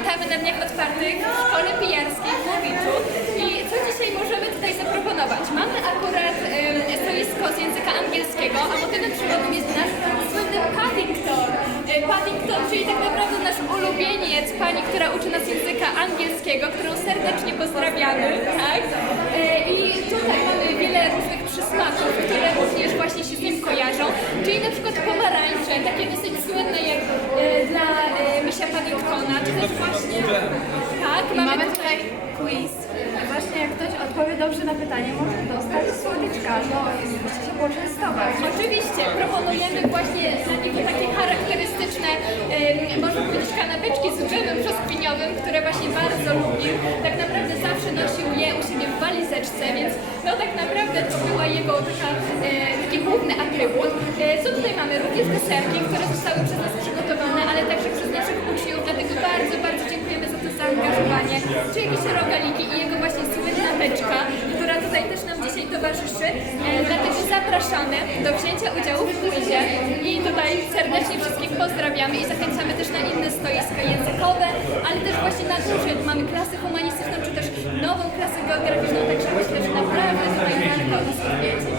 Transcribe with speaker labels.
Speaker 1: witamy na Dniach Otwartych w Szkole Pijarskiej w Łowiczu. I co dzisiaj możemy tutaj zaproponować? Mamy akurat em, stoisko z języka angielskiego, a motywem przewodnim jest nasz słynny Paddington. E, Paddington, czyli tak naprawdę nasz ulubieniec, pani, która uczy nas języka angielskiego, którą serdecznie pozdrawiamy, tak? E, I tutaj mamy wiele różnych przysmaków, które również właśnie się z nim kojarzą, czyli na przykład pomarańcze, takie dosyć słynne jak e, dla e, misia Też właśnie... Tak,
Speaker 2: I mamy tutaj quiz. I właśnie jak ktoś odpowie dobrze na pytanie, może dostać słodyczka. No, musicie się poczęstować.
Speaker 1: Oczywiście, proponujemy właśnie dla niego takie charakterystyczne, em, można powiedzieć, kanapeczki z dżemem brzoskwiniowym, które właśnie bardzo lubił. Tak naprawdę zawsze nosił je u siebie w walizeczce, więc no tak naprawdę to była jego taka, e, taki główny atrybut. E, co tutaj mamy? Również deserki, które zostały przez nas przygotowane, Czyli się rogaliki i jego właśnie słynna myczka, która tutaj też nam dzisiaj towarzyszy. E, dlatego zapraszamy do wzięcia udziału w quizie i tutaj serdecznie wszystkich pozdrawiamy i zachęcamy też na inne stoiska językowe, ale też właśnie na górze mamy klasę humanistyczną, czy też nową klasę geograficzną, także myślę, że naprawdę tutaj warto odwiedzić.